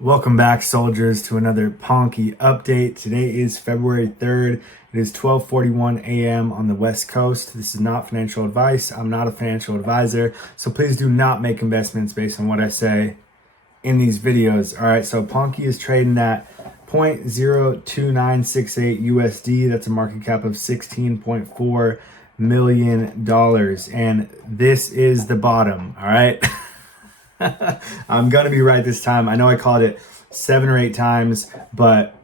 Welcome back, soldiers, to another Ponke update. Today is February 3rd. It is 12:41 a.m. on the West Coast. This is not financial advice. I'm not a financial advisor, so please do not make investments based on what I say in these videos. All right, so Ponke is trading at 0.02968 USD. That's a market cap of $16.4 million. And this is the bottom, all right? I'm gonna be right this time. I know I called it 7 or 8 times, but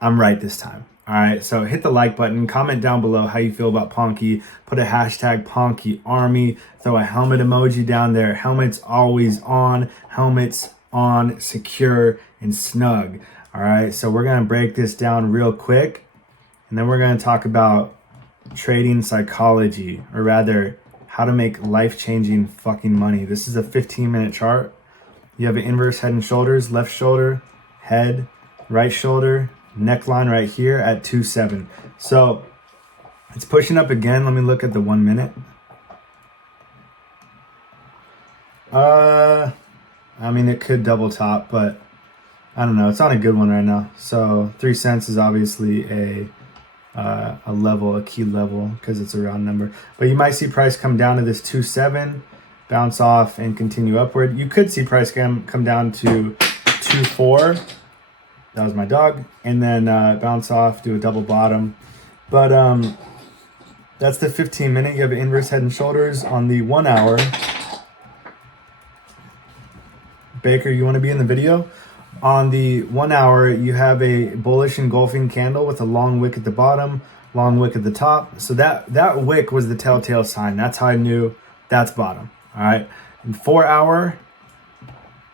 I'm right this time. All right, so hit the like button, comment down below how you feel about Ponke, put a hashtag Ponke Army, throw a helmet emoji down there. Helmets always on, helmets on, secure and snug. All right, so we're gonna break this down real quick, and then we're gonna talk about trading psychology, or rather, how to make life-changing fucking money. This is a 15-minute chart. You have an inverse head and shoulders, left shoulder, head, right shoulder, neckline right here at 2.7. So it's pushing up again. Let me look at the 1 minute. I mean, it could double top, but I don't know. It's on a good one right now. So 3 cents is obviously a level, a key level, because it's a round number. But you might see price come down to this 2.7, bounce off and continue upward. You could see price come down to 2.4. That was my dog. And then bounce off, do a double bottom. But that's the 15 minute. You have inverse head and shoulders. On the 1 hour, Baker, you want to be in the video? On the 1 hour, you have a bullish engulfing candle with a long wick at the bottom, long wick at the top. So that wick was the telltale sign. That's how I knew that's bottom. All right. And 4 hour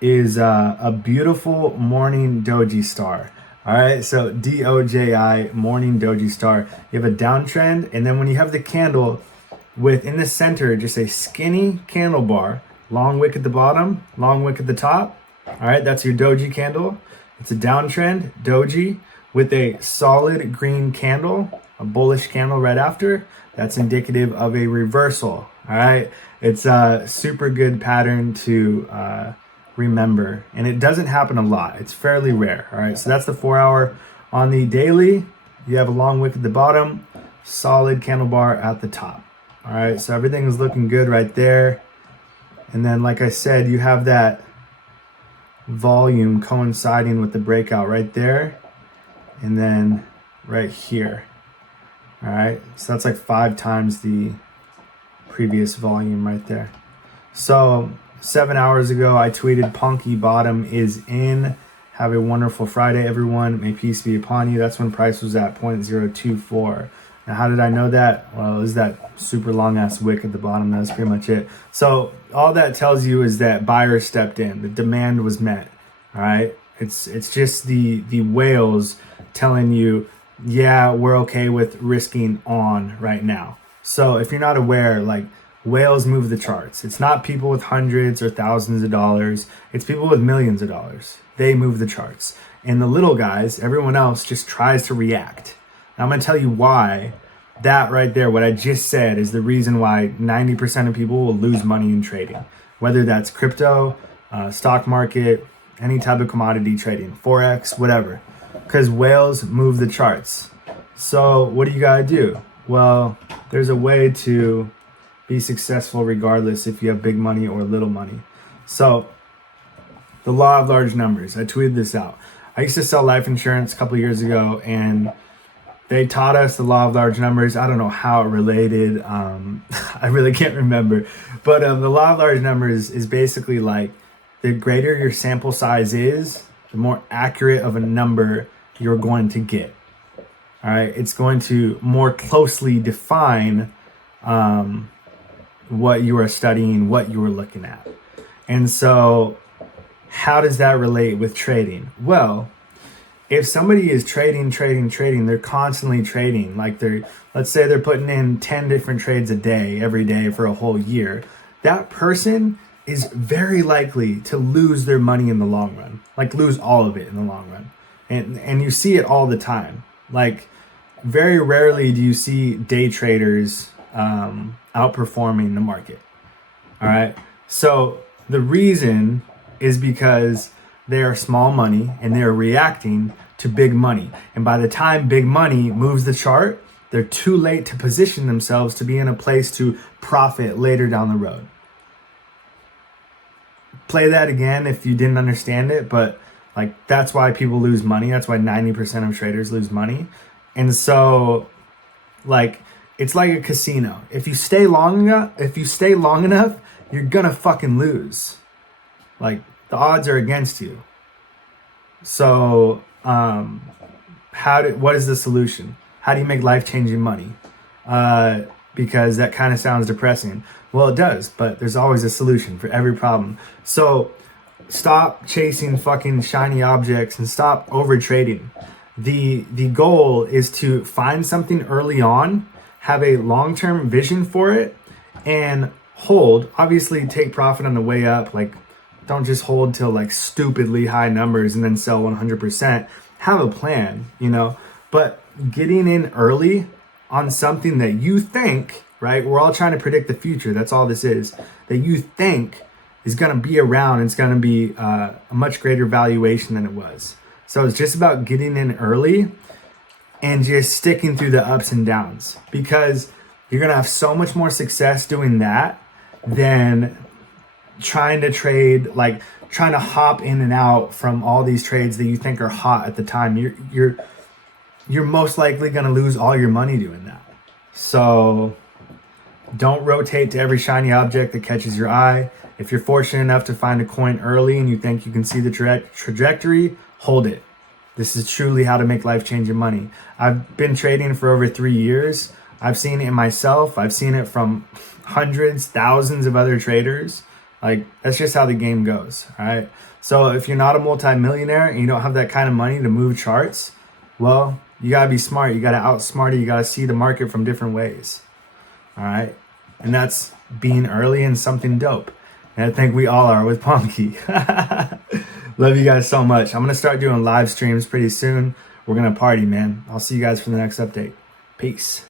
is a beautiful morning doji star. All right. So DOJI, morning doji star. You have a downtrend. And then when you have the candle within the center, just a skinny candle bar, long wick at the bottom, long wick at the top. All right, that's your doji candle. It's a downtrend doji with a solid green candle, a bullish candle right after. That's indicative of a reversal. All right, it's a super good pattern to remember, and it doesn't happen a lot. It's fairly rare. All right, so that's the 4 hour. On the daily, you have a long wick at the bottom, solid candle bar at the top. All right, so everything is looking good right there. And then, like I said, you have that volume coinciding with the breakout right there, and then right here. All right, so that's like 5 times the previous volume right there. So 7 hours ago, I tweeted Ponke bottom is in. Have a wonderful Friday, everyone. May peace be upon you. That's when price was at 0.024. Now, how did I know that? Well, it was that super long ass wick at the bottom. That was pretty much it. So all that tells you is that buyers stepped in. The demand was met. All right. It's just the whales telling you, yeah, we're okay with risking on right now. So if you're not aware, like, whales move the charts. It's not people with hundreds or thousands of dollars. It's people with millions of dollars. They move the charts. And the little guys, everyone else, just tries to react. Now, I'm going to tell you why that right there, what I just said, is the reason why 90% of people will lose money in trading, whether that's crypto, stock market, any type of commodity trading, Forex, whatever, because whales move the charts. So what do you got to do? Well, there's a way to be successful regardless if you have big money or little money. So the law of large numbers, I tweeted this out. I used to sell life insurance a couple years ago, and they taught us the law of large numbers. I don't know how it related. I really can't remember. But the law of large numbers is basically like, the greater your sample size is, the more accurate of a number you're going to get. All right. It's going to more closely define what you are studying, what you are looking at. And so how does that relate with trading? Well, if somebody is trading, they're constantly trading. Like, let's say they're putting in 10 different trades a day, every day for a whole year. That person is very likely to lose their money in the long run, like lose all of it in the long run. And you see it all the time. Like, very rarely do you see day traders outperforming the market. All right. So the reason is because they are small money and they are reacting to big money. And by the time big money moves the chart, they're too late to position themselves to be in a place to profit later down the road. Play that again if you didn't understand it, but like that's why people lose money. That's why 90% of traders lose money. And so like it's like a casino. If you stay long enough, you're gonna fucking lose. Like the odds are against you. So what is the solution? How do you make life-changing money? Because that kind of sounds depressing. Well, it does, but there's always a solution for every problem. So stop chasing fucking shiny objects and stop over trading. The goal is to find something early on, have a long-term vision for it, and hold. Obviously, take profit on the way up. Like, don't just hold till like stupidly high numbers and then sell 100%. Have a plan, you know. But getting in early on something that you think, right? We're all trying to predict the future. That's all this is. That you think is going to be around. It's going to be a much greater valuation than it was. So it's just about getting in early and just sticking through the ups and downs, because you're going to have so much more success doing that than trying to trade, like trying to hop in and out from all these trades that you think are hot at the time. You're most likely going to lose all your money doing that. So don't rotate to every shiny object that catches your eye. If you're fortunate enough to find a coin early and you think you can see the trajectory, hold it. This is truly how to make life-changing money. I've been trading for over 3 years. I've seen it myself. I've seen it from hundreds, thousands of other traders. Like, that's just how the game goes, all right? So if you're not a multimillionaire and you don't have that kind of money to move charts, well, you got to be smart. You got to outsmart it. You got to see the market from different ways, all right? And that's being early in something dope. And I think we all are with Ponke. Love you guys so much. I'm going to start doing live streams pretty soon. We're going to party, man. I'll see you guys for the next update. Peace.